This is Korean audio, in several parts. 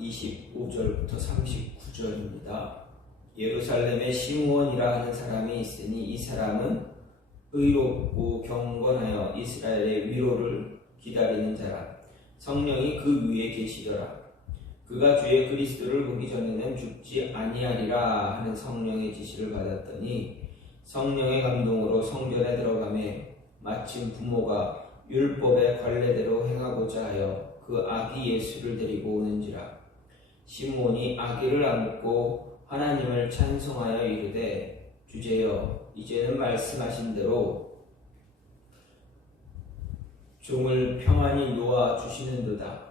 25절부터 39절입니다. 예루살렘에 시므온이라 하는 사람이 있으니 이 사람은 의롭고 경건하여 이스라엘의 위로를 기다리는 자라. 성령이 그 위에 계시더라. 그가 주의 그리스도를 보기 전에는 죽지 아니하리라 하는 성령의 지시를 받았더니 성령의 감동으로 성전에 들어가매 마침 부모가 율법의 관례대로 행하고자 하여 그 아기 예수를 데리고 오는지라. 시므온이 아기를 안고 하나님을 찬송하여 이르되 주제여 이제는 말씀하신 대로 종을 평안히 놓아 주시는도다.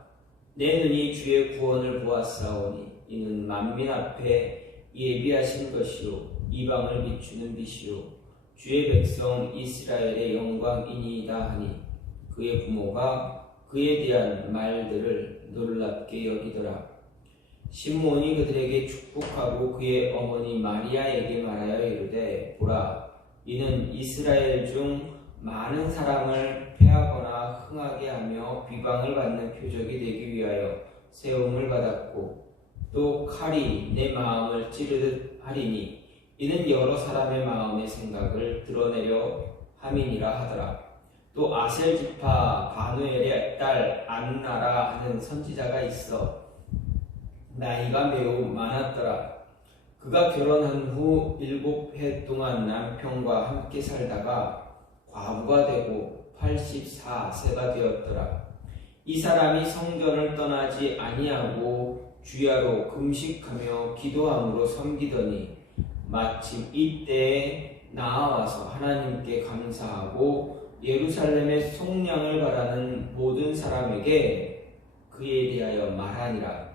내 눈이 주의 구원을 보았사오니 이는 만민 앞에 예비하신 것이요 이방을 비추는 빛이요 주의 백성 이스라엘의 영광이니이다 하니 그의 부모가 그에 대한 말들을 놀랍게 여기더라. 시므온이 그들에게 축복하고 그의 어머니 마리아에게 말하여 이르되 보라 이는 이스라엘 중 많은 사람을 패하거나 흥하게 하며 비방을 받는 표적이 되기 위하여 세움을 받았고 또 칼이 내 마음을 찌르듯 하리니 이는 여러 사람의 마음의 생각을 드러내려 함이니라 하더라. 또 아셀 지파 바누엘의 딸 안나라 하는 선지자가 있어 나이가 매우 많았더라. 그가 결혼한 후 7해 동안 남편과 함께 살다가 과부가 되고 84세가 되었더라. 이 사람이 성전을 떠나지 아니하고 주야로 금식하며 기도함으로 섬기더니 마침 이때에 나아와서 하나님께 감사하고 예루살렘의 속량을 바라는 모든 사람에게 그에 대하여 말하니라.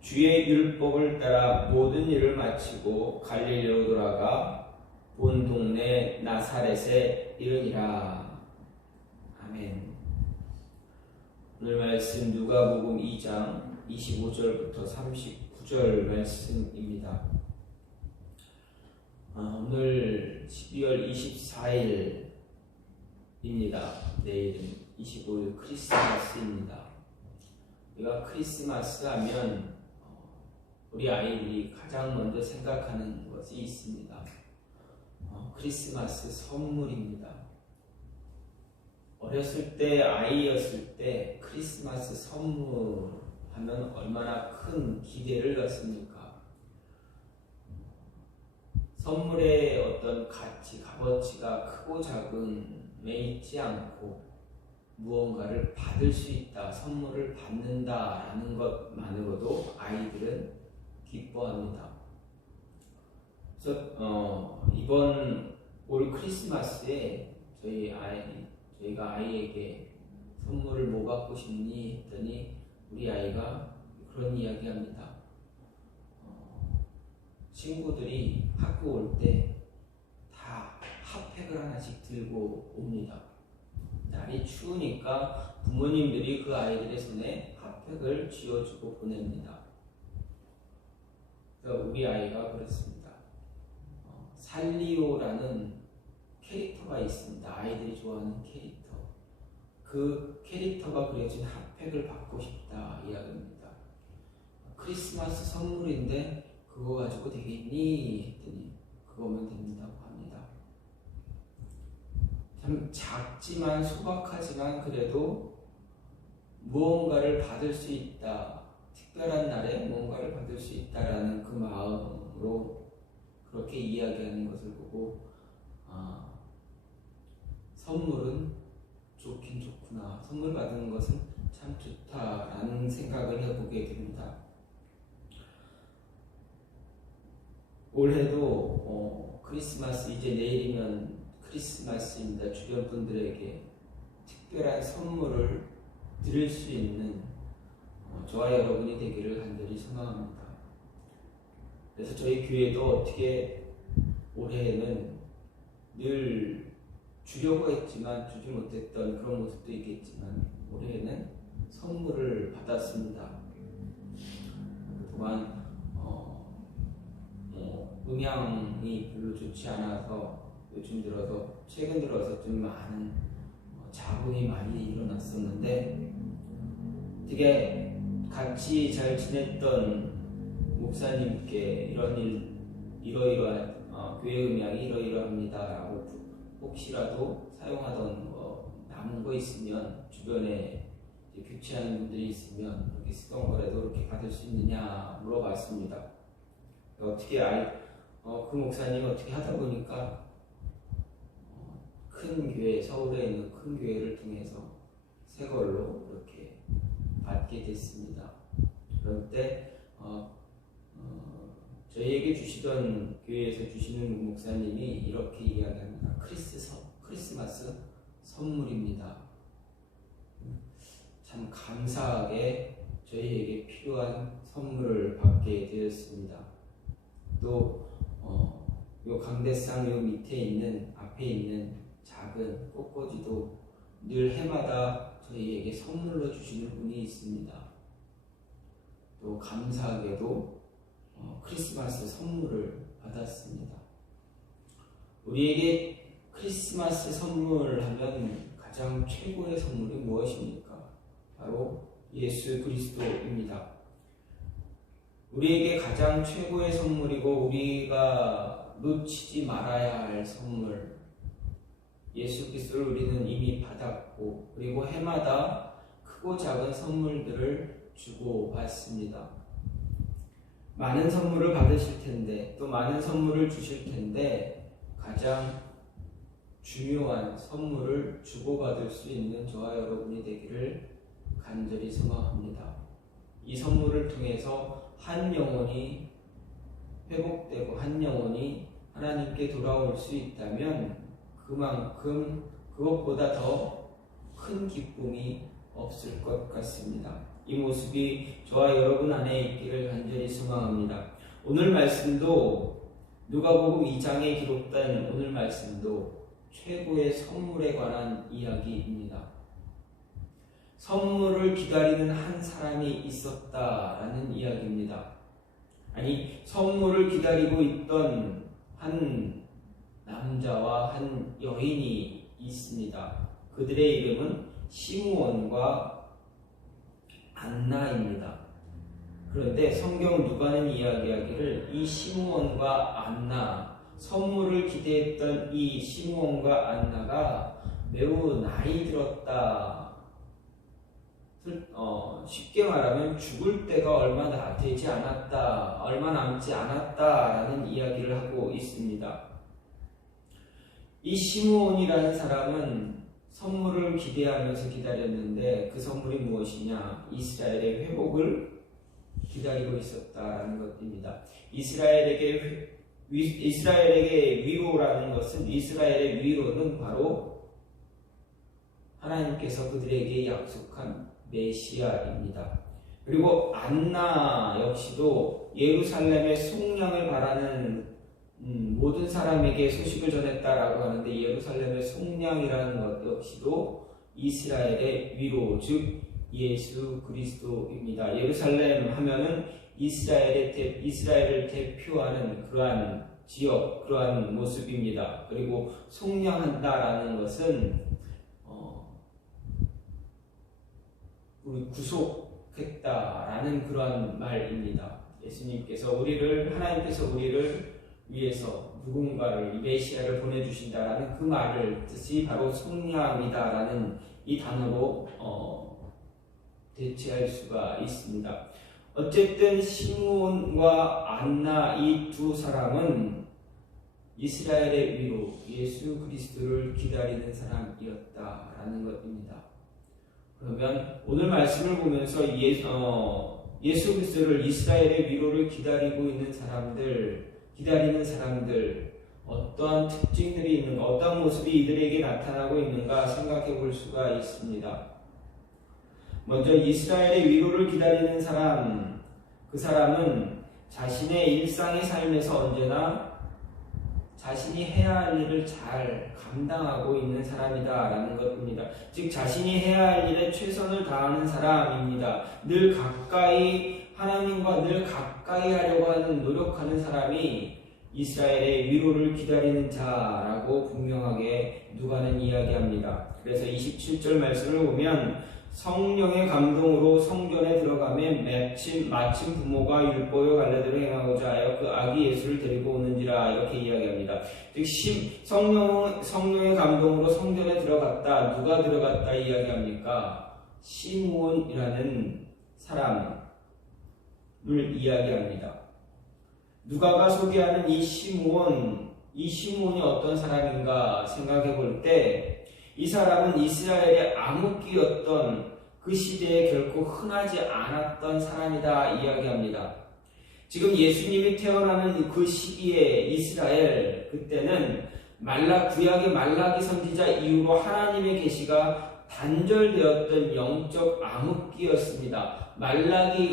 주의 율법을 따라 모든 일을 마치고 갈릴리로 돌아가 본 동네 나사렛에 이르니라. 아멘. 오늘 말씀 누가복음 2장 25절부터 39절 말씀입니다. 오늘 12월 24일입니다. 내일은 25일 크리스마스입니다. 우리가 크리스마스 하면 우리 아이들이 가장 먼저 생각하는 것이 있습니다. 크리스마스 선물입니다. 어렸을 때, 아이였을 때 크리스마스 선물 하면 얼마나 큰 기대를 갖습니까? 선물의 어떤 가치, 값어치가 크고 작음에 있지 않고 무언가를 받을 수 있다, 선물을 받는다라는 것만으로도 아이들은 기뻐합니다. 그래서 이번 올 크리스마스에 저희가 아이에게 선물을 뭐 갖고 싶니 했더니 우리 아이가 그런 이야기합니다. 친구들이 학교 올 때 다 핫팩을 하나씩 들고 옵니다. 날이 추우니까 부모님들이 그 아이들의 손에 핫팩을 쥐어주고 보냅니다. 우리 아이가 그랬습니다. 살리오라는 캐릭터가 있습니다. 아이들이 좋아하는 캐릭터. 그 캐릭터가 그려진 핫팩을 받고 싶다 이야기입니다. 크리스마스 선물인데 그거 가지고 되겠니? 했더니 그거면 된다고 합니다. 참 작지만 소박하지만 그래도 무언가를 받을 수 있다. 특별한 날에 뭔가를 받을 수 있다라는 그 마음으로 그렇게 이야기하는 것을 보고 선물은 좋긴 좋구나. 선물 받는 것은 참 좋다라는 생각을 해보게 됩니다. 올해도 크리스마스 이제 내일이면 크리스마스입니다. 주변 분들에게 특별한 선물을 드릴 수 있는 저와 여러분이 되기를 간절히 소망합니다. 그래서 저희 교회도 어떻게 올해에는 늘 주려고 했지만 주지 못했던 그런 모습도 있겠지만 올해에는 선물을 받았습니다. 그동안 음향이 별로 좋지 않아서 요즘 들어서 최근 들어서 좀 많은 잡음이 많이 일어났었는데 되게 같이 잘 지냈던 목사님께 이러이러한 교회 음향이 이러이러합니다라고 혹시라도 사용하던 남은 거 있으면 주변에 교체하는 분들이 있으면 이렇게 쓰던 거라도 이렇게 받을 수 있느냐 물어봤습니다. 어떻게 그 목사님 어떻게 하다 보니까 큰 교회, 서울에 있는 큰 교회를 통해서 새 걸로 이렇게 받게 됐습니다. 그럴 때 저희에게 주시던 교회에서 주시는 목사님이 이렇게 이야기합니다. 크리스마스 선물입니다. 참 감사하게 저희에게 필요한 선물을 받게 되었습니다. 또 요 강대상 요 밑에 있는 앞에 있는 작은 꽃꽂이도 늘 해마다 저희에게 선물로 주시는 분이 있습니다. 또 감사하게도 크리스마스 선물을 받았습니다. 우리에게 크리스마스 선물하면 가장 최고의 선물이 무엇입니까? 바로 예수 그리스도입니다. 우리에게 가장 최고의 선물이고 우리가 놓치지 말아야 할 선물, 예수 그리스도를 우리는 이미 받았고 그리고 해마다 크고 작은 선물들을 주고받습니다. 많은 선물을 받으실 텐데 또 많은 선물을 주실 텐데 가장 중요한 선물을 주고받을 수 있는 저와 여러분이 되기를 간절히 소망합니다. 이 선물을 통해서 한 영혼이 회복되고 한 영혼이 하나님께 돌아올 수 있다면 그만큼 그것보다 더 큰 기쁨이 없을 것 같습니다. 이 모습이 저와 여러분 안에 있기를 간절히 소망합니다. 오늘 말씀도 누가복음 2장에 기록된 오늘 말씀도 최고의 선물에 관한 이야기입니다. 선물을 기다리는 한 사람이 있었다라는 이야기입니다. 아니, 선물을 기다리고 있던 한 남자와 한 여인이 있습니다. 그들의 이름은 시므온과 안나입니다. 그런데 성경 누가는 이야기하기를 이 시므온과 안나, 선물을 기대했던 이 시므온과 안나가 매우 나이 들었다. 쉽게 말하면 죽을 때가 얼마 되지 않았다, 얼마 남지 않았다라는 이야기를 하고 있습니다. 이 시므온이라는 사람은 선물을 기대하면서 기다렸는데 그 선물이 무엇이냐? 이스라엘의 회복을 기다리고 있었다라는 것입니다. 이스라엘에게 위로라는 것은, 이스라엘의 위로는 바로 하나님께서 그들에게 약속한 메시아입니다. 그리고 안나 역시도 예루살렘의 속량을 바라는 모든 사람에게 소식을 전했다라고 하는데, 예루살렘의 속량이라는 것 역시도 이스라엘의 위로, 즉 예수 그리스도입니다. 예루살렘 하면은 이스라엘을 대표하는 그러한 지역, 그러한 모습입니다. 그리고 속량한다라는 것은 우리 구속했다라는 그러한 말입니다. 예수님께서 하나님께서 우리를 위해서 누군가를, 메시아를 보내주신다라는 그 말을 뜻이 바로 속량이다라는 이 단어로 대체할 수가 있습니다. 어쨌든 시므온과 안나 이 두 사람은 이스라엘의 위로 예수 그리스도를 기다리는 사람이었다라는 것입니다. 그러면 오늘 말씀을 보면서 예수 그리스도를, 이스라엘의 위로를 기다리는 사람들 어떠한 특징들이 있는가, 어떠한 모습이 이들에게 나타나고 있는가 생각해 볼 수가 있습니다. 먼저 이스라엘의 위로를 기다리는 사람, 그 사람은 자신의 일상의 삶에서 언제나 자신이 해야 할 일을 잘 감당하고 있는 사람이다라는 것입니다. 즉 자신이 해야 할 일에 최선을 다하는 사람입니다. 늘 가까이 하나님과 늘 가까이 하려고 하는 노력하는 사람이 이스라엘의 위로를 기다리는 자라고 분명하게 누가는 이야기합니다. 그래서 27절 말씀을 보면 성령의 감동으로 성전에 들어가면 마침 부모가 율법의 관례대로 행하고자 하여 그 아기 예수를 데리고 오는지라 이렇게 이야기합니다. 즉 성령의 감동으로 성전에 들어갔다. 누가 들어갔다 이야기합니까? 시므온이라는 사람을 이야기합니다. 누가가 소개하는 이 시므온이 어떤 사람인가 생각해 볼 때 이 사람은 이스라엘의 암흑기였던 그 시대에 결코 흔하지 않았던 사람이다 이야기합니다. 지금 예수님이 태어나는 그 시기에 이스라엘, 그때는 구약의 말라기 선지자 이후로 하나님의 계시가 단절되었던 영적 암흑기였습니다. 말라기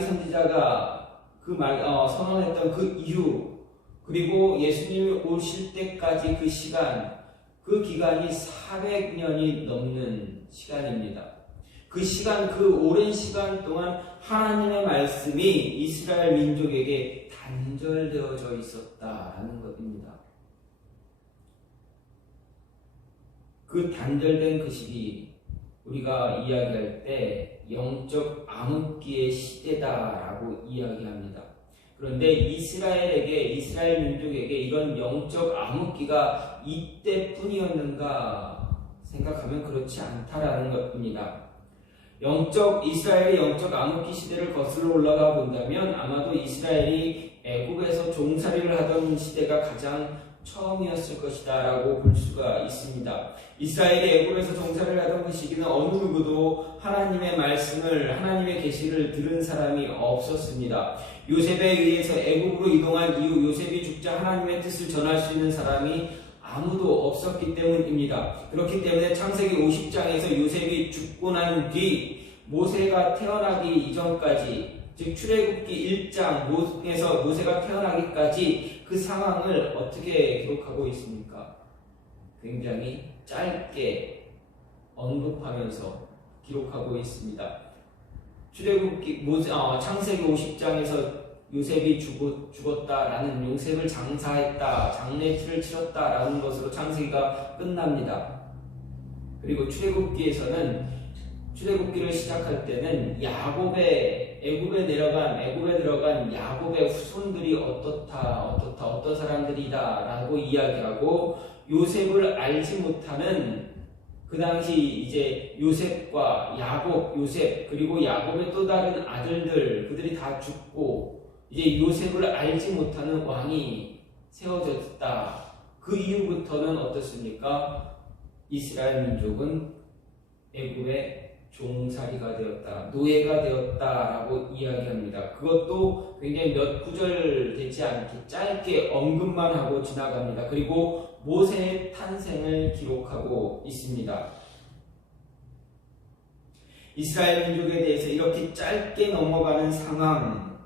선지자가 선언했던 그 이후, 그리고 예수님이 오실 때까지 그 시간, 그 기간이 400년이 넘는 시간입니다. 그 오랜 시간 동안 하나님의 말씀이 이스라엘 민족에게 단절되어져 있었다라는 것입니다. 그 단절된 그 시기, 우리가 이야기할 때 영적 암흑기의 시대다라고 이야기합니다. 그런데 이스라엘 민족에게 이런 영적 암흑기가 이때뿐이었는가 생각하면 그렇지 않다라는 것입니다. 이스라엘의 영적 암흑기 시대를 거슬러 올라가 본다면 아마도 이스라엘이 애굽에서 종살이를 하던 시대가 가장 처음이었을 것이다 라고 볼 수가 있습니다. 이스라엘이 애굽에서 종살이를 하던 그 시기는 어느 누구도 하나님의 말씀을, 하나님의 계시를 들은 사람이 없었습니다. 요셉에 의해서 애굽으로 이동한 이후 요셉이 죽자 하나님의 뜻을 전할 수 있는 사람이 아무도 없었기 때문입니다. 그렇기 때문에 창세기 50장에서 요셉이 죽고 난 뒤 모세가 태어나기 이전까지, 즉 출애굽기 1장에서 모세가 태어나기까지 그 상황을 어떻게 기록하고 있습니까? 굉장히 짧게 언급하면서 기록하고 있습니다. 창세기 50장에서 요셉이 죽었다라는, 요셉을 장사했다, 장례틀을 치렀다라는 것으로 창세기가 끝납니다. 그리고 출애굽기를 시작할 때는 애굽에 들어간 야곱의 후손들이 어떤 사람들이다라고 이야기하고, 요셉을 알지 못하는 그 당시 이제 요셉 그리고 야곱의 또 다른 아들들, 그들이 다 죽고 이제 요셉을 알지 못하는 왕이 세워졌다. 그 이후부터는 어떻습니까? 이스라엘 민족은 애굽의 종살이가 되었다, 노예가 되었다라고 이야기합니다. 그것도 굉장히 몇 구절 되지 않게 짧게 언급만 하고 지나갑니다. 그리고 모세의 탄생을 기록하고 있습니다. 이스라엘 민족에 대해서 이렇게 짧게 넘어가는 상황,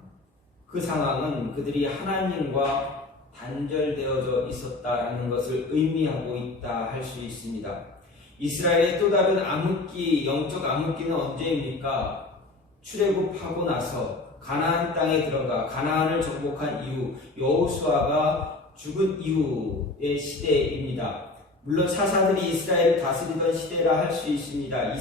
그 상황은 그들이 하나님과 단절되어져 있었다라는 것을 의미하고 있다 할 수 있습니다. 이스라엘의 또 다른 영적 암흑기는 언제입니까? 출애굽하고 나서 가나안 땅에 들어가 가나안을 정복한 이후, 여호수아가 죽은 이후의 시대입니다. 물론 사사들이 이스라엘을 다스리던 시대라 할 수 있습니다.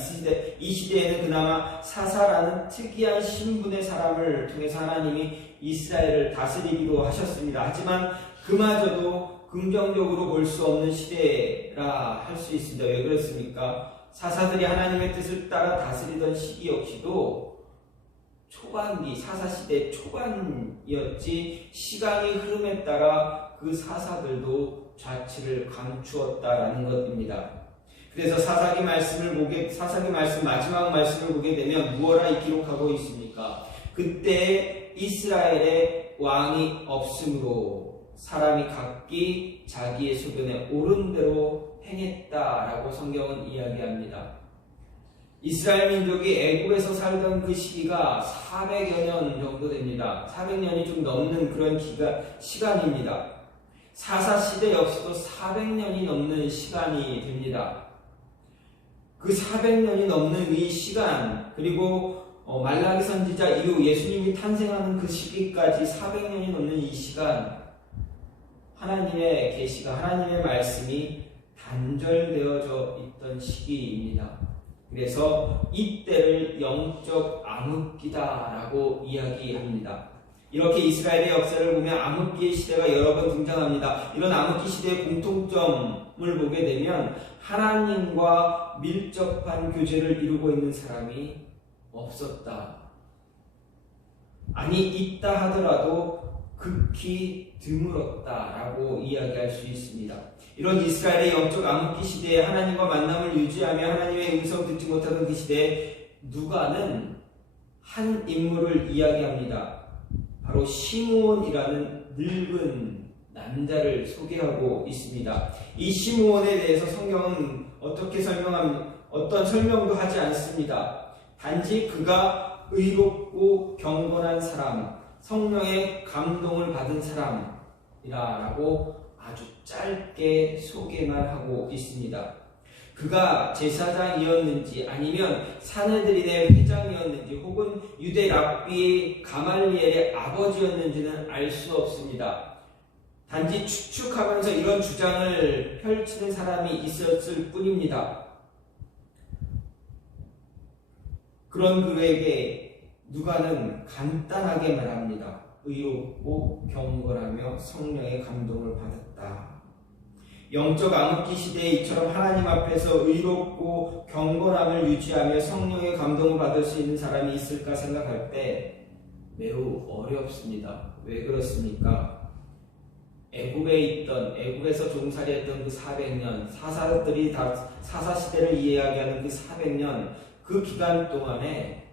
이 시대에는 그나마 사사라는 특이한 신분의 사람을 통해서 하나님이 이스라엘을 다스리기도 하셨습니다. 하지만 그마저도 긍정적으로 볼 수 없는 시대라 할 수 있습니다. 왜 그렇습니까? 사사들이 하나님의 뜻을 따라 다스리던 시기 역시도 사사시대 초반이었지, 시간이 흐름에 따라 그 사사들도 자취를 감추었다라는 것입니다. 그래서 사사기 말씀 마지막 말씀을 보게 되면 무엇라 기록하고 있습니까? 그때 이스라엘의 왕이 없으므로 사람이 각기 자기의 소견에 옳은 대로 행했다라고 성경은 이야기합니다. 이스라엘 민족이 애굽에서 살던 그 시기가 400여 년 정도 됩니다. 400년이 좀 넘는 그런 시간입니다. 사사시대 역시도 400년이 넘는 시간이 됩니다. 그 400년이 넘는 이 시간, 그리고 말라기 선지자 이후 예수님이 탄생하는 그 시기까지 400년이 넘는 이 시간, 하나님의 계시가, 하나님의 말씀이 단절되어져 있던 시기입니다. 그래서 이때를 영적 암흑기다라고 이야기합니다. 이렇게 이스라엘의 역사를 보면 암흑기의 시대가 여러 번 등장합니다. 이런 암흑기 시대의 공통점을 보게 되면 하나님과 밀접한 교제를 이루고 있는 사람이 없었다. 아니 있다 하더라도 극히 드물었다라고 이야기할 수 있습니다. 이런 이스라엘의 영적 암흑기 시대에 하나님과 만남을 유지하며 하나님의 음성 듣지 못하던 그 시대에 누가는 한 인물을 이야기합니다. 바로 시므온이라는 늙은 남자를 소개하고 있습니다. 이 시므온에 대해서 성경은 어떤 설명도 하지 않습니다. 단지 그가 의롭고 경건한 사람, 성령의 감동을 받은 사람이라고 아주 짧게 소개만 하고 있습니다. 그가 제사장이었는지 아니면 사내들인의 회장이었는지 혹은 유대 랍비 가말리엘의 아버지였는지는 알 수 없습니다. 단지 추측하면서 이런 주장을 펼치는 사람이 있었을 뿐입니다. 그런 그에게 누가는 간단하게 말합니다. 의롭고 경건하며 성령의 감동을 받았다. 영적 암흑기 시대에 이처럼 하나님 앞에서 의롭고 경건함을 유지하며 성령의 감동을 받을 수 있는 사람이 있을까 생각할 때 매우 어렵습니다. 왜 그렇습니까? 애굽에서 종살이했던 그 400년, 사사들이 다 사사시대를 이야기하는 그 400년, 그 기간 동안에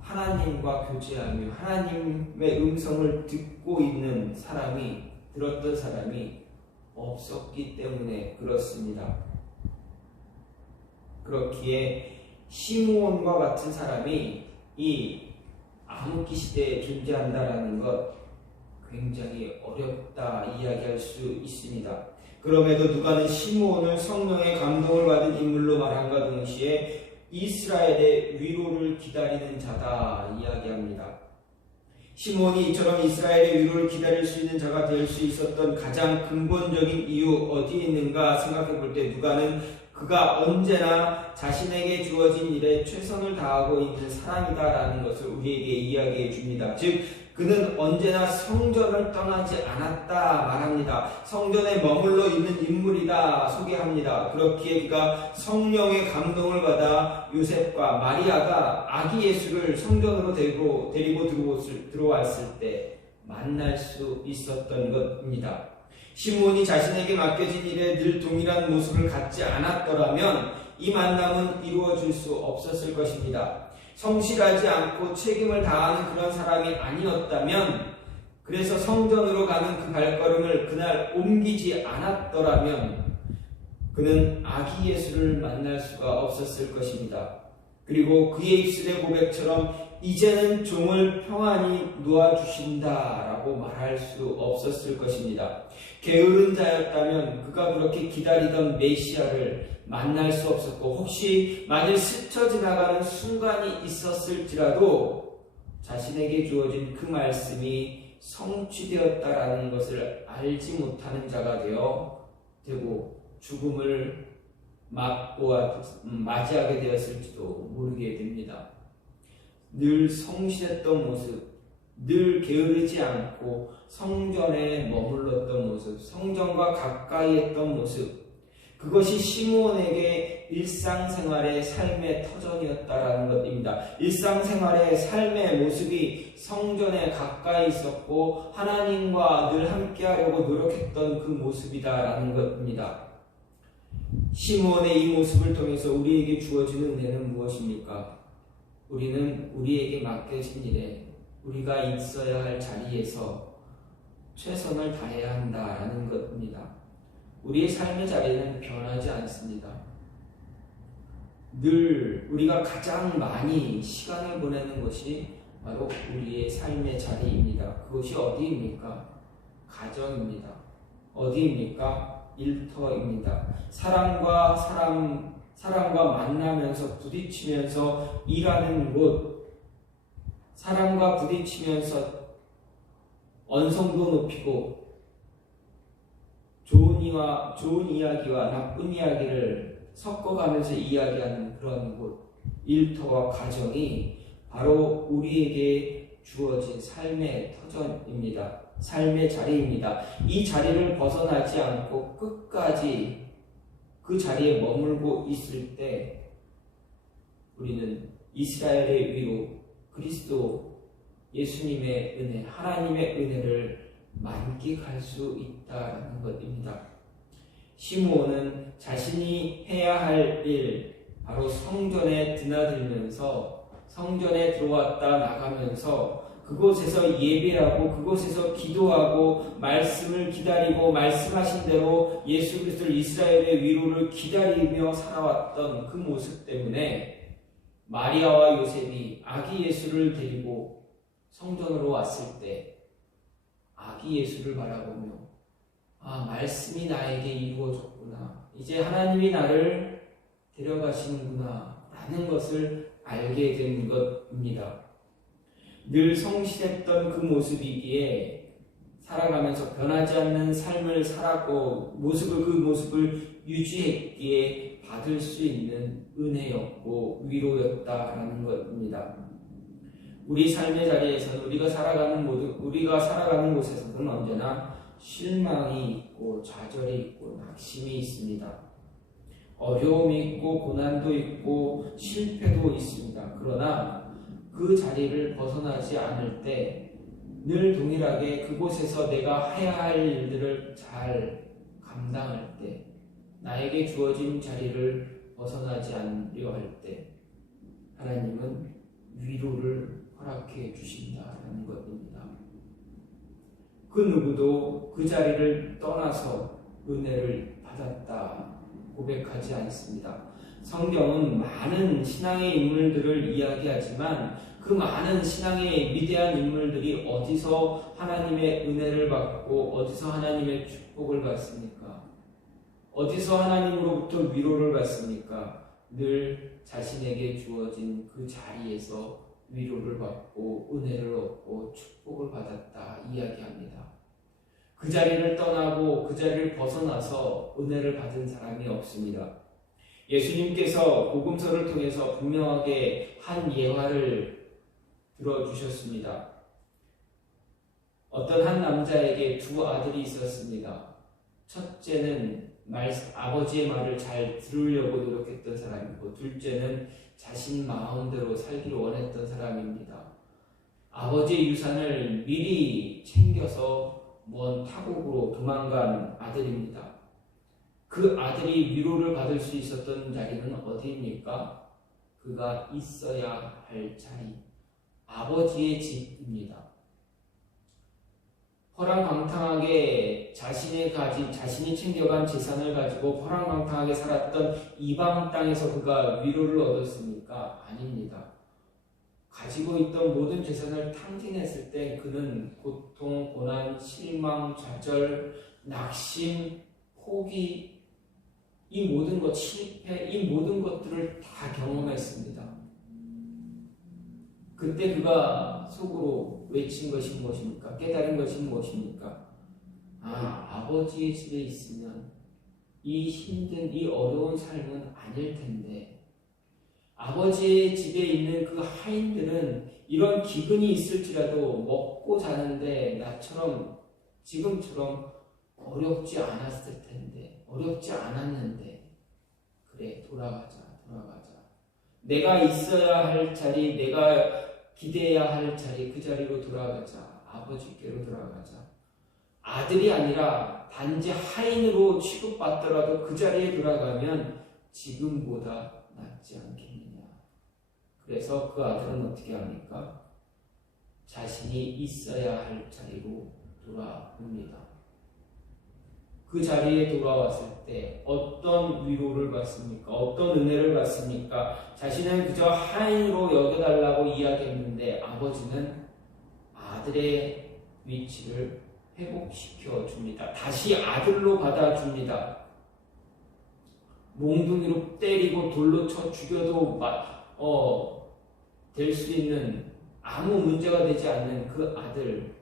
하나님과 교제하며 하나님의 음성을 듣고 있는 사람이, 들었던 사람이 없었기 때문에 그렇습니다. 그렇기에 시므온과 같은 사람이 이 암흑기 시대에 존재한다라는 것 굉장히 어렵다 이야기할 수 있습니다. 그럼에도 누가는 시므온을 성령의 감동을 받은 인물로 말함과 동시에 이스라엘의 위로를 기다리는 자다 이야기합니다. 시므온이 이처럼 이스라엘의 위로를 기다릴 수 있는 자가 될 수 있었던 가장 근본적인 이유 어디에 있는가 생각해 볼 때 누가는 그가 언제나 자신에게 주어진 일에 최선을 다하고 있는 사람이다라는 것을 우리에게 이야기해 줍니다. 즉 그는 언제나 성전을 떠나지 않았다 말합니다. 성전에 머물러 있는 인물이다 소개합니다. 그렇기에 그가 성령의 감동을 받아 요셉과 마리아가 아기 예수를 성전으로 데리고 들어왔을 때 만날 수 있었던 것입니다. 시므온이 자신에게 맡겨진 일에 늘 동일한 모습을 갖지 않았더라면 이 만남은 이루어질 수 없었을 것입니다. 성실하지 않고 책임을 다하는 그런 사람이 아니었다면, 그래서 성전으로 가는 그 발걸음을 그날 옮기지 않았더라면 그는 아기 예수를 만날 수가 없었을 것입니다. 그리고 그의 입술의 고백처럼 이제는 종을 평안히 놓아주신다라고 말할 수 없었을 것입니다. 게으른 자였다면 그가 그렇게 기다리던 메시아를 만날 수 없었고, 혹시 만일 스쳐 지나가는 순간이 있었을지라도 자신에게 주어진 그 말씀이 성취되었다라는 것을 알지 못하는 자가 되고 죽음을 맞이하게 되었을지도 모르게 됩니다. 늘 성실했던 모습, 늘 게으르지 않고 성전에 머물렀던 모습, 성전과 가까이 했던 모습, 그것이 시므온에게 일상생활의 삶의 터전이었다라는 것입니다. 일상생활의 삶의 모습이 성전에 가까이 있었고 하나님과 늘 함께하려고 노력했던 그 모습이다라는 것입니다. 시므온의 이 모습을 통해서 우리에게 주어지는 은혜는 무엇입니까? 우리는 우리에게 맡겨진 일에 우리가 있어야 할 자리에서 최선을 다해야 한다라는 것입니다. 우리의 삶의 자리는 변하지 않습니다. 늘 우리가 가장 많이 시간을 보내는 것이 바로 우리의 삶의 자리입니다. 그것이 어디입니까? 가정입니다. 어디입니까? 일터입니다. 사람과 만나면서 부딪히면서 일하는 곳, 사람과 부딪히면서 언성도 높이고 좋은 이야기와 나쁜 이야기를 섞어가면서 이야기하는 하는 그런 곳, 일터와 가정이 바로 우리에게 주어진 삶의 터전입니다. 삶의 자리입니다. 이 자리를 벗어나지 않고 끝까지 그 자리에 머물고 있을 때 우리는 이스라엘의 위로 그리스도 예수님의 은혜, 하나님의 은혜를 만끽할 수 있다는 것입니다. 시므온은 자신이 해야 할 일, 바로 성전에 드나들면서 성전에 들어왔다 나가면서 그곳에서 예배하고 그곳에서 기도하고 말씀을 기다리고 말씀하신 대로 예수 그리스도 이스라엘의 위로를 기다리며 살아왔던 그 모습 때문에 마리아와 요셉이 아기 예수를 데리고 성전으로 왔을 때 아기 예수를 바라보며 말씀이 나에게 이루어졌구나. 이제 하나님이 나를 데려가시는구나 라는 것을 알게 된 것입니다. 늘 성실했던 그 모습이기에 살아가면서 변하지 않는 삶을 살았고 그 모습을 유지했기에 받을 수 있는 은혜였고 위로였다라는 것입니다. 우리 삶의 자리에서는 우리가 살아가는 곳에서는 언제나 실망이 있고 좌절이 있고 낙심이 있습니다. 어려움이 있고 고난도 있고 실패도 있습니다. 그러나 그 자리를 벗어나지 않을 때 늘 동일하게 그곳에서 내가 해야 할 일들을 잘 감당할 때 나에게 주어진 자리를 벗어나지 않으려 할 때 하나님은 위로를 허락해 주신다는 것입니다. 그 누구도 그 자리를 떠나서 은혜를 받았다 고백하지 않습니다. 성경은 많은 신앙의 인물들을 이야기하지만 그 많은 신앙의 위대한 인물들이 어디서 하나님의 은혜를 받고 어디서 하나님의 축복을 받습니까? 어디서 하나님으로부터 위로를 받습니까? 늘 자신에게 주어진 그 자리에서 위로를 받고 은혜를 얻고 축복을 받았다 이야기합니다. 그 자리를 떠나고 그 자리를 벗어나서 은혜를 받은 사람이 없습니다. 예수님께서 복음서를 통해서 분명하게 한 예화를 들어주셨습니다. 어떤 한 남자에게 두 아들이 있었습니다. 첫째는 아버지의 말을 잘 들으려고 노력했던 사람이고 둘째는 자신 마음대로 살기를 원했던 사람입니다. 아버지의 유산을 미리 챙겨서 먼 타국으로 도망간 아들입니다. 그 아들이 위로를 받을 수 있었던 자리는 어디입니까? 그가 있어야 할 자리, 아버지의 집입니다. 호랑방탕하게 자신이 챙겨간 재산을 가지고 호랑방탕하게 살았던 이방 땅에서 그가 위로를 얻었습니까? 아닙니다. 가지고 있던 모든 재산을 탕진했을 때 그는 고통, 고난, 실망, 좌절, 낙심, 포기, 이 모든 것, 실패, 이 모든 것들을 다 경험했습니다. 그때 그가 속으로 외친 것이 무엇입니까? 깨달은 것이 무엇입니까? 아버지의 집에 있으면 이 힘든, 이 어려운 삶은 아닐 텐데 아버지의 집에 있는 그 하인들은 이런 기근이 있을지라도 먹고 자는데 나처럼 지금처럼 어렵지 않았을 텐데, 어렵지 않았는데, 그래, 돌아가자. 내가 있어야 할 자리, 내가 기대해야 할 자리, 그 자리로 돌아가자. 아버지께로 돌아가자. 아들이 아니라 단지 하인으로 취급받더라도 그 자리에 돌아가면 지금보다 낫지 않겠느냐. 그래서 그 아들은 어떻게 합니까? 자신이 있어야 할 자리로 돌아옵니다. 그 자리에 돌아왔을 때 어떤 위로를 받습니까? 어떤 은혜를 받습니까? 자신은 그저 하인으로 여겨달라고 이야기했는데 아버지는 아들의 위치를 회복시켜 줍니다. 다시 아들로 받아줍니다. 몽둥이로 때리고 돌로 쳐 죽여도 될 수 있는 아무 문제가 되지 않는 그 아들을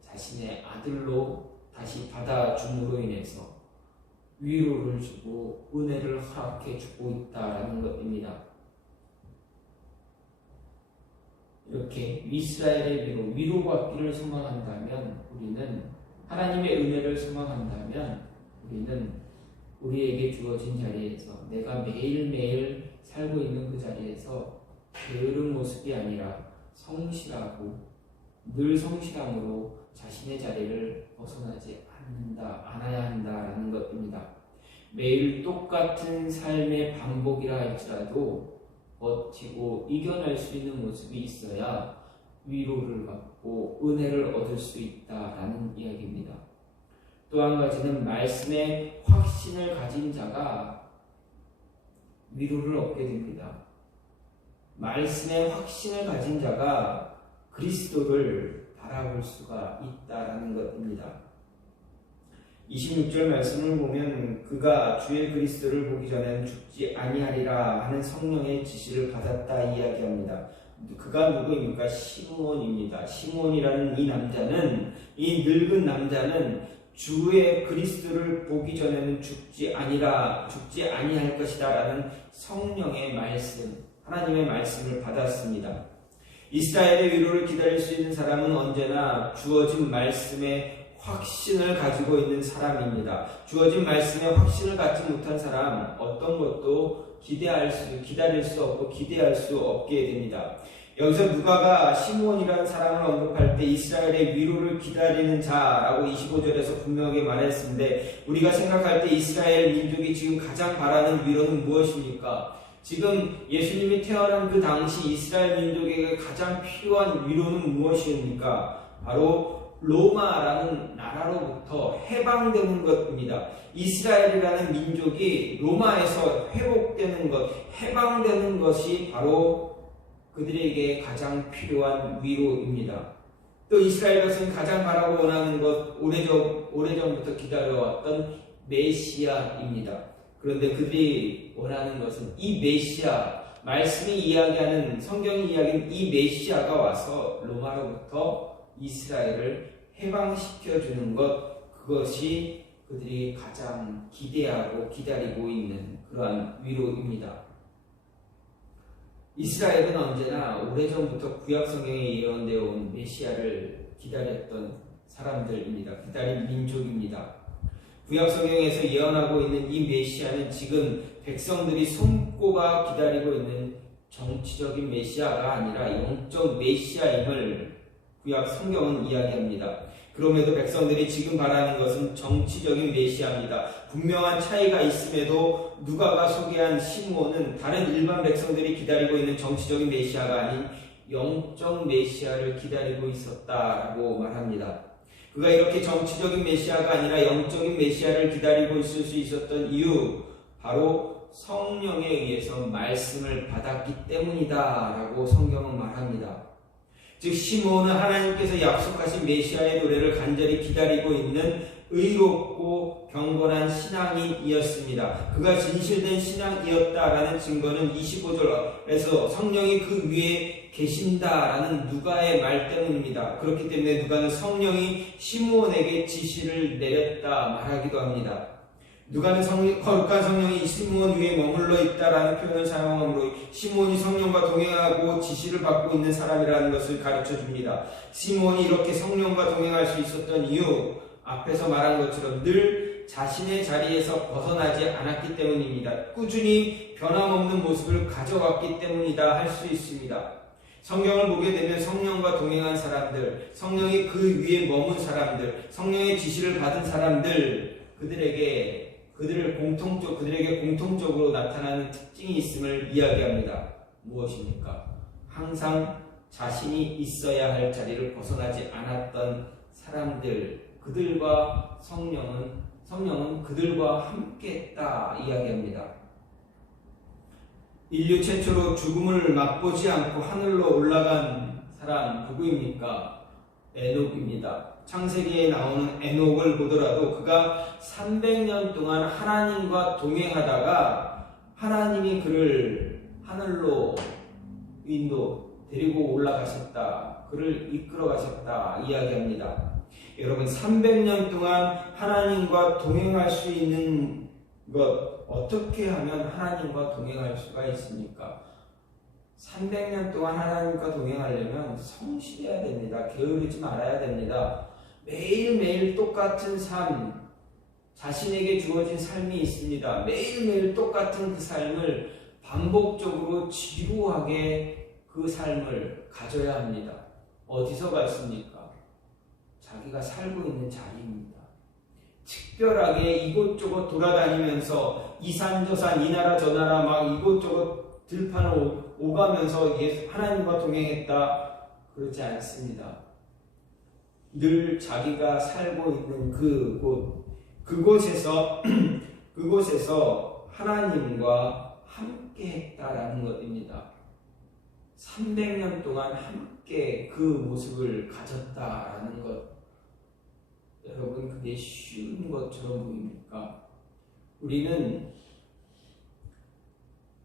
자신의 아들로 다시 받아줌으로 인해서 위로를 주고 은혜를 허락해 주고 있다라는 것입니다. 이렇게 이스라엘의 위로받기를 소망한다면, 우리는 하나님의 은혜를 소망한다면, 우리는 우리에게 주어진 자리에서, 내가 매일매일 살고 있는 그 자리에서 게으른 모습이 아니라 성실하고 늘 성실함으로 자신의 자리를 벗어나지 않아야 한다라는 것입니다. 매일 똑같은 삶의 반복이라 할지라도 버티고 이겨낼 수 있는 모습이 있어야 위로를 받고 은혜를 얻을 수 있다라는 이야기입니다. 또 한 가지는 말씀의 확신을 가진 자가 위로를 얻게 됩니다. 말씀의 확신을 가진 자가 그리스도를 바라볼 수가 있다라는 것입니다. 26절 말씀을 보면 그가 주의 그리스도를 보기 전에는 죽지 아니하리라 하는 성령의 지시를 받았다 이야기합니다. 그가 누구입니까? 시므온입니다. 시므온이라는 이 늙은 남자는 주의 그리스도를 보기 전에는 죽지 아니할 것이다 라는 성령의 말씀, 하나님의 말씀을 받았습니다. 이스라엘의 위로를 기다릴 수 있는 사람은 언제나 주어진 말씀에 확신을 가지고 있는 사람입니다. 주어진 말씀에 확신을 갖지 못한 사람, 어떤 것도 기다릴 수 없고 기대할 수 없게 됩니다. 여기서 누가가 시므온이라는 사람을 언급할 때 이스라엘의 위로를 기다리는 자라고 25절에서 분명하게 말했는데, 우리가 생각할 때 이스라엘 민족이 지금 가장 바라는 위로는 무엇입니까? 지금 예수님이 태어난 그 당시 이스라엘 민족에게 가장 필요한 위로는 무엇입니까? 바로 로마라는 나라로부터 해방되는 것입니다. 이스라엘이라는 민족이 로마에서 해방되는 것이 바로 그들에게 가장 필요한 위로입니다. 또 이스라엘 백성이 가장 바라고 원하는 것, 오래전부터 기다려왔던 메시아입니다. 그런데 그들이 원하는 것은 이 메시아, 말씀이 이야기하는, 성경이 이야기하는 이 메시아가 와서 로마로부터 이스라엘을 해방시켜주는 것, 그것이 그들이 가장 기대하고 기다리고 있는 그러한 위로입니다. 이스라엘은 언제나 오래전부터 구약성경에 예언되어 온 메시아를 기다렸던 사람들입니다. 기다린 민족입니다. 구약성경에서 예언하고 있는 이 메시아는 지금 백성들이 손꼽아 기다리고 있는 정치적인 메시아가 아니라 영적 메시아임을 구약 성경은 이야기합니다. 그럼에도 백성들이 지금 바라는 것은 정치적인 메시아입니다. 분명한 차이가 있음에도 누가가 소개한 시므온은 다른 일반 백성들이 기다리고 있는 정치적인 메시아가 아닌 영적 메시아를 기다리고 있었다라고 말합니다. 그가 이렇게 정치적인 메시아가 아니라 영적인 메시아를 기다리고 있을 수 있었던 이유, 바로 성령에 의해서 말씀을 받았기 때문이다라고 성경은 말합니다. 즉 시므온은 하나님께서 약속하신 메시아의 노래를 간절히 기다리고 있는 의롭고 경건한 신앙인이었습니다. 그가 진실된 신앙이었다라는 증거는 25절에서 성령이 그 위에 계신다라는 누가의 말 때문입니다. 그렇기 때문에 누가는 성령이 시므온에게 지시를 내렸다 말하기도 합니다. 누가는 거룩한 성령이 시므온 위에 머물러 있다라는 표현을 사용하므로 시므온이 성령과 동행하고 지시를 받고 있는 사람이라는 것을 가르쳐줍니다. 시므온이 이렇게 성령과 동행할 수 있었던 이유, 앞에서 말한 것처럼 늘 자신의 자리에서 벗어나지 않았기 때문입니다. 꾸준히 변함없는 모습을 가져왔기 때문이다 할 수 있습니다. 성경을 보게 되면 성령과 동행한 사람들, 성령이 그 위에 머문 사람들, 성령의 지시를 받은 사람들, 그들에게 공통적으로 나타나는 특징이 있음을 이야기합니다. 무엇입니까? 항상 자신이 있어야 할 자리를 벗어나지 않았던 사람들, 그들과 성령은 그들과 함께했다 이야기합니다. 인류 최초로 죽음을 맛보지 않고 하늘로 올라간 사람 누구입니까? 에녹입니다. 창세기에 나오는 에녹을 보더라도 그가 300년 동안 하나님과 동행하다가 하나님이 그를 하늘로 데리고 올라가셨다, 그를 이끌어 가셨다 이야기합니다. 여러분, 300년 동안 하나님과 동행할 수 있는 이거 어떻게 하면 하나님과 동행할 수가 있습니까? 300년 동안 하나님과 동행하려면 성실해야 됩니다. 게으르지 말아야 됩니다. 매일매일 똑같은 삶, 자신에게 주어진 삶이 있습니다. 매일매일 똑같은 그 삶을 반복적으로 지루하게 그 삶을 가져야 합니다. 어디서 갔습니까? 자기가 살고 있는 자리입니다. 특별하게 이곳저곳 돌아다니면서 이산저산 이 나라 저 나라 막 이곳저곳 들판을 오가면서 하나님과 동행했다, 그러지 않습니다. 늘 자기가 살고 있는 그곳에서 하나님과 함께 했다라는 것입니다. 300년 동안 함께 그 모습을 가졌다라는 것, 여러분 그게 쉬운 것처럼 보입니까? 우리는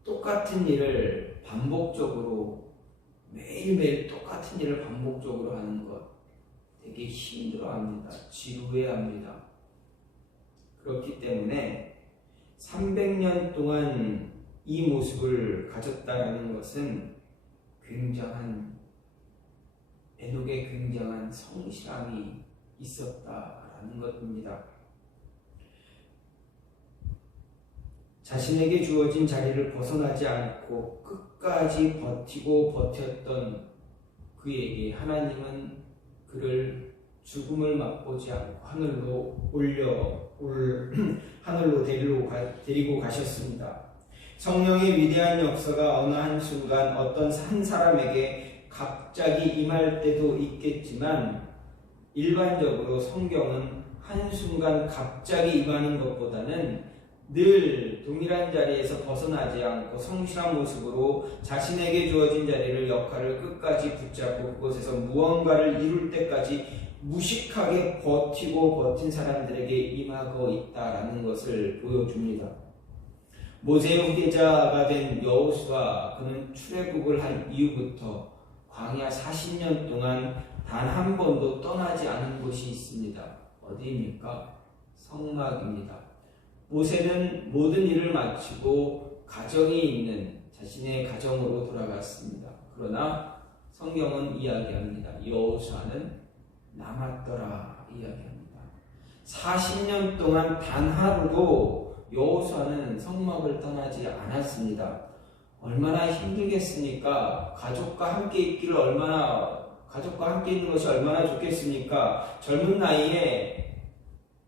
똑같은 일을 반복적으로, 매일매일 똑같은 일을 반복적으로 하는 것 되게 힘들어합니다. 지루해합니다. 그렇기 때문에 300년 동안 이 모습을 가졌다라는 것은 에녹의 굉장한 성실함이 있었다라는 것입니다. 자신에게 주어진 자리를 벗어나지 않고 끝까지 버텼던 그에게 하나님은 그를 죽음을 맛보지 않고 하늘로 데리고 가셨습니다. 성령의 위대한 역사가 어느 한순간 어떤 한 사람에게 갑자기 임할 때도 있겠지만, 일반적으로 성경은 한순간 갑자기 임하는 것보다는 늘 동일한 자리에서 벗어나지 않고 성실한 모습으로 자신에게 주어진 자리를, 역할을 끝까지 붙잡고 그곳에서 무언가를 이룰 때까지 무식하게 버틴 사람들에게 임하고 있다라는 것을 보여줍니다. 모세의 후계자가 된 여호수아, 그는 출애굽을 한 이후부터 광야 40년 동안 단 한 번도 떠나지 않은 곳이 있습니다. 어디입니까? 성막입니다. 모세는 모든 일을 마치고 가정이 있는 자신의 가정으로 돌아갔습니다. 그러나 성경은 이야기합니다. 여호수아는 남았더라 이야기합니다. 40년 동안 단 하루도 여호수아는 성막을 떠나지 않았습니다. 얼마나 힘들겠습니까? 가족과 함께 있는 것이 얼마나 좋겠습니까? 젊은 나이에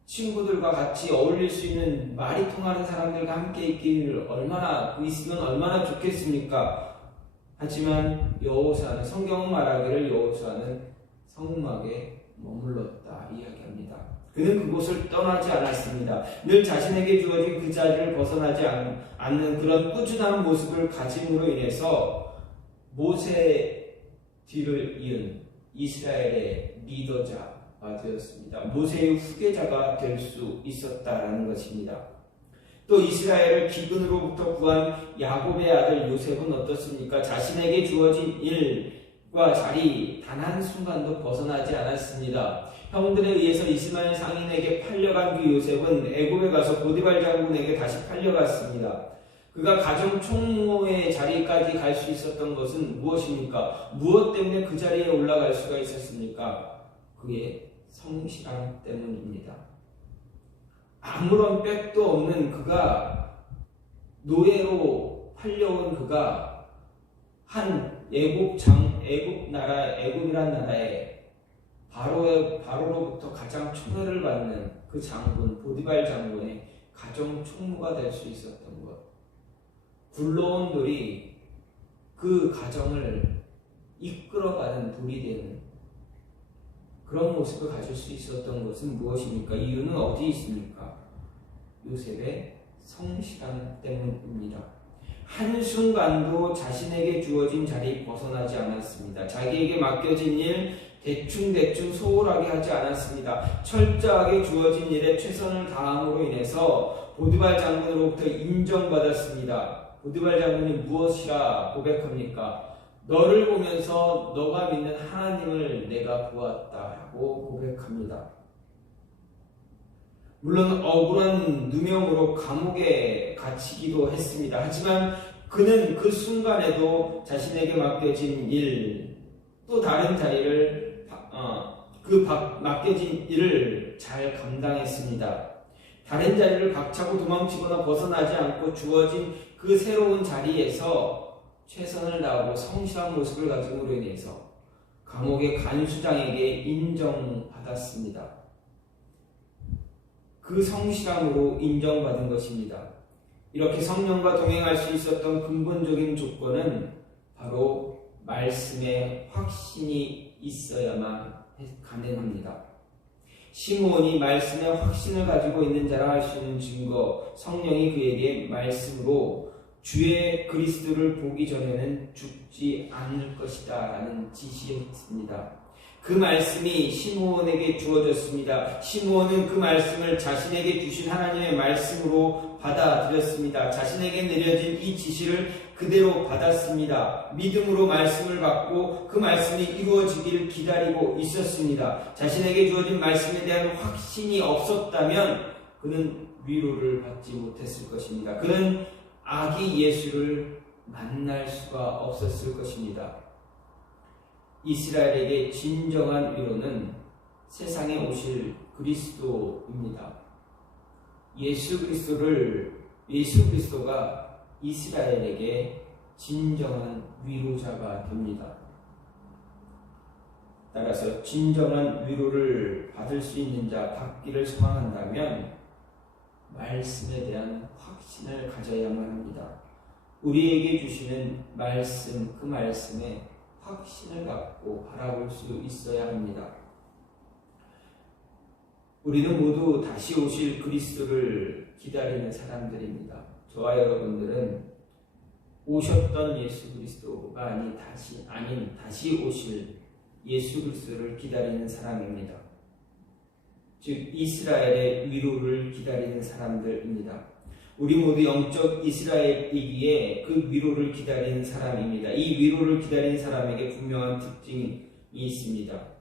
친구들과 같이 어울릴 수 있는, 말이 통하는 사람들과 함께 있기를 있으면 얼마나 좋겠습니까? 하지만 여호수아는, 성경은 말하기를 여호수아는 성막에 머물렀다 이야기합니다. 그는 그곳을 떠나지 않았습니다. 늘 자신에게 주어진 그 자리를 벗어나지 않는 그런 꾸준한 모습을 가짐으로 인해서 모세 뒤를 이은 이스라엘의 리더자가 되었습니다. 모세의 후계자가 될 수 있었다라는 것입니다. 또 이스라엘을 기근으로부터 구한 야곱의 아들 요셉은 어떻습니까? 자신에게 주어진 일과 자리 단 한순간도 벗어나지 않았습니다. 형들에 의해서 이스마엘 상인에게 팔려간 그 요셉은 애굽에 가서 보디발 장군에게 다시 팔려갔습니다. 그가 가정 총무의 자리까지 갈 수 있었던 것은 무엇입니까? 무엇 때문에 그 자리에 올라갈 수가 있었습니까? 그의 성실함 때문입니다. 아무런 빽도 없는 그가, 노예로 팔려온 그가 한 애굽이란 나라에 바로로부터 가장 총애를 받는 그 장군, 보디발 장군의 가정 총무가 될 수 있었던 것. 굴러온 돌이 그 가정을 이끌어가는 돌이 되는 그런 모습을 가질 수 있었던 것은 무엇입니까? 이유는 어디 있습니까? 요셉의 성실함 때문입니다. 한순간도 자신에게 주어진 자리 벗어나지 않았습니다. 자기에게 맡겨진 일 대충 소홀하게 하지 않았습니다. 철저하게 주어진 일에 최선을 다함으로 인해서 보디발 장군으로부터 인정받았습니다. 보디발 장군이 무엇이라 고백합니까? 너를 보면서 너가 믿는 하나님을 내가 보았다라고 고백합니다. 물론 억울한 누명으로 감옥에 갇히기도 했습니다. 하지만 그는 그 순간에도 자신에게 맡겨진 일, 또 다른 자리를 맡겨진 일을 잘 감당했습니다. 다른 자리를 박차고 도망치거나 벗어나지 않고 주어진 그 새로운 자리에서 최선을 다하고 성실한 모습을 가짐으로 인해서 감옥의 간수장에게 인정받았습니다. 그 성실함으로 인정받은 것입니다. 이렇게 성령과 동행할 수 있었던 근본적인 조건은 바로 말씀에 확신이 있어야만 가능합니다. 시므온이 말씀에 확신을 가지고 있는 자라 할 수 있는 증거, 성령이 그에게 말씀으로 주의 그리스도를 보기 전에는 죽지 않을 것이다 라는 지시했습니다. 그 말씀이 시므온에게 주어졌습니다. 시므온은 그 말씀을 자신에게 주신 하나님의 말씀으로 받아들였습니다. 자신에게 내려진 이 지시를 그대로 받았습니다. 믿음으로 말씀을 받고 그 말씀이 이루어지길 기다리고 있었습니다. 자신에게 주어진 말씀에 대한 확신이 없었다면 그는 위로를 받지 못했을 것입니다. 그는 아기 예수를 만날 수가 없었을 것입니다. 이스라엘에게 진정한 위로는 세상에 오실 그리스도입니다. 예수 그리스도가 이스라엘에게 진정한 위로자가 됩니다. 따라서 진정한 위로를 받을 수 있는 자, 받기를 소망한다면 말씀에 대한 확신을 가져야만 합니다. 우리에게 주시는 말씀, 그 말씀에 확신을 갖고 바라볼 수 있어야 합니다. 우리는 모두 다시 오실 그리스도를 기다리는 사람들입니다. 저와 여러분들은 오셨던 예수 그리스도가 다시 오실 예수 그리스도를 기다리는 사람입니다. 즉 이스라엘의 위로를 기다리는 사람들입니다. 우리 모두 영적 이스라엘이기에 그 위로를 기다리는 사람입니다. 이 위로를 기다리는 사람에게 분명한 특징이 있습니다.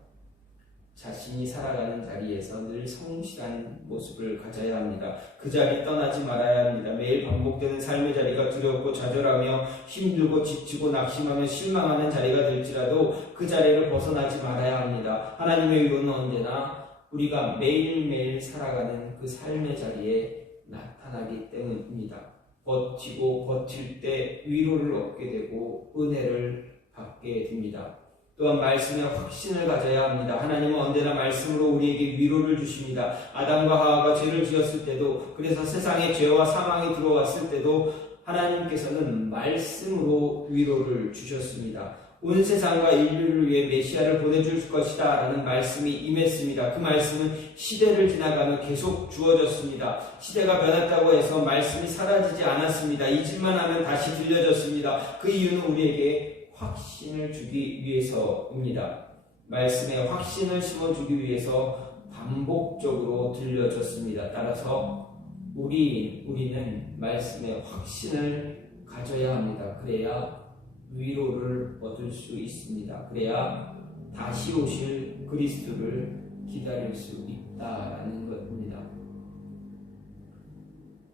자신이 살아가는 자리에서 늘 성실한 모습을 가져야 합니다. 그 자리 떠나지 말아야 합니다. 매일 반복되는 삶의 자리가 두렵고 좌절하며 힘들고 지치고 낙심하며 실망하는 자리가 될지라도 그 자리를 벗어나지 말아야 합니다. 하나님의 위로는 언제나 우리가 매일매일 살아가는 그 삶의 자리에 나타나기 때문입니다. 버틸 때 위로를 얻게 되고 은혜를 받게 됩니다. 또한 말씀에 확신을 가져야 합니다. 하나님은 언제나 말씀으로 우리에게 위로를 주십니다. 아담과 하와가 죄를 지었을 때도, 그래서 세상에 죄와 사망이 들어왔을 때도 하나님께서는 말씀으로 위로를 주셨습니다. 온 세상과 인류를 위해 메시아를 보내줄 것이다 라는 말씀이 임했습니다. 그 말씀은 시대를 지나가며 계속 주어졌습니다. 시대가 변했다고 해서 말씀이 사라지지 않았습니다. 잊을만 하면 다시 들려졌습니다. 그 이유는 우리에게 확신을 주기 위해서입니다. 말씀에 확신을 심어주기 위해서 반복적으로 들려졌습니다. 따라서 우리는 말씀에 확신을 가져야 합니다. 그래야 위로를 얻을 수 있습니다. 그래야 다시 오실 그리스도를 기다릴 수 있다라는 것입니다.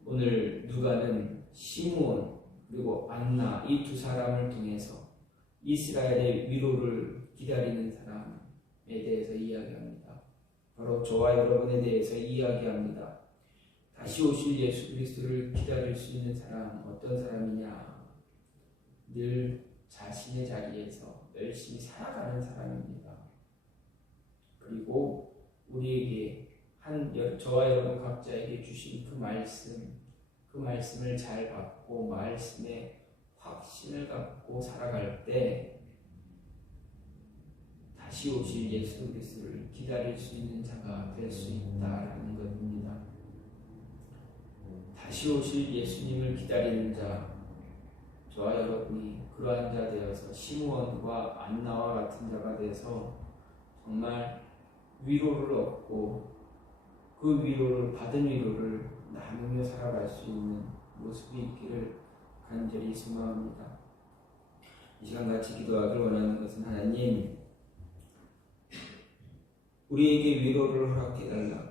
오늘 누가는 시므온 그리고 안나 이 두 사람을 통해서 이스라엘의 위로를 기다리는 사람에 대해서 이야기합니다. 바로 저와 여러분에 대해서 이야기합니다. 다시 오실 예수 그리스도를 기다릴 수 있는 사람 어떤 사람이냐? 늘 자신의 자리에서 열심히 살아가는 사람입니다. 그리고 우리에게 저와 여러분 각자에게 주신 그 말씀을 잘 받고 말씀에 확신을 갖고 살아갈 때 다시 오실 예수 그리스도를 기다릴 수 있는 자가 될 수 있다라는 것입니다. 다시 오실 예수님을 기다리는 자, 저와 여러분이 그러한 자 되어서 시므온과 안나와 같은 자가 되어서 정말 위로를 얻고 그 위로를 받은 위로를 나누며 살아갈 수 있는 모습이 있기를 간절히 소망합니다. 이 시간 같이 기도하길 원하는 것은 하나님, 우리에게 위로를 허락해달라.